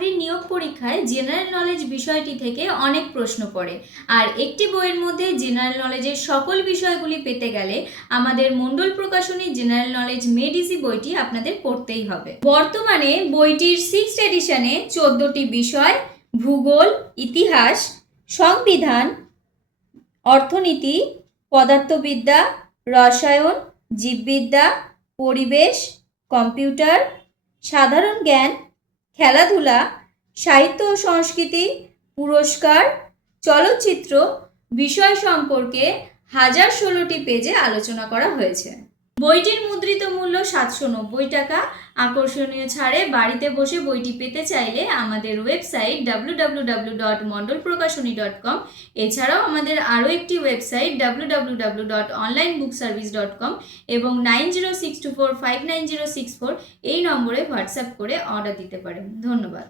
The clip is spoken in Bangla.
চাকরির নিয়োগ পরীক্ষায় জেনারেল নলেজ বিষয়টি থেকে অনেক প্রশ্ন পড়ে, আর একটি বইয়ের মধ্যে জেনারেল নলেজের সকল বিষয়গুলি পেতে গেলে আমাদের মণ্ডল প্রকাশনী জেনারেল নলেজ মেড ইজি বইটি আপনাদের পড়তেই হবে। বর্তমানে বইটির 6th এডিশনে 14টি বিষয়, ভূগোল, ইতিহাস, সংবিধান, অর্থনীতি, পদার্থবিদ্যা, রসায়ন, জীববিদ্যা, পরিবেশ, কম্পিউটার, সাধারণ জ্ঞান, খেলাধুলা, সাহিত্য ও সংস্কৃতি, পুরস্কার, চলচ্চিত্র বিষয় সম্পর্কে 1016টি পেজে আলোচনা করা হয়েছে। বইটির মুদ্রিত মূল্য 790 টাকা। আকর্ষণীয় ছাড়ে বাড়িতে বসে বইটি পেতে চাইলে আমাদের ওয়েবসাইট www.mondolprokashoni.com, এছাড়াও আমাদের আরও একটি ওয়েবসাইট www.onlinebookservice.com এবং 9062459064 এই নম্বরে হোয়াটসঅ্যাপ করে অর্ডার দিতে পারেন। ধন্যবাদ।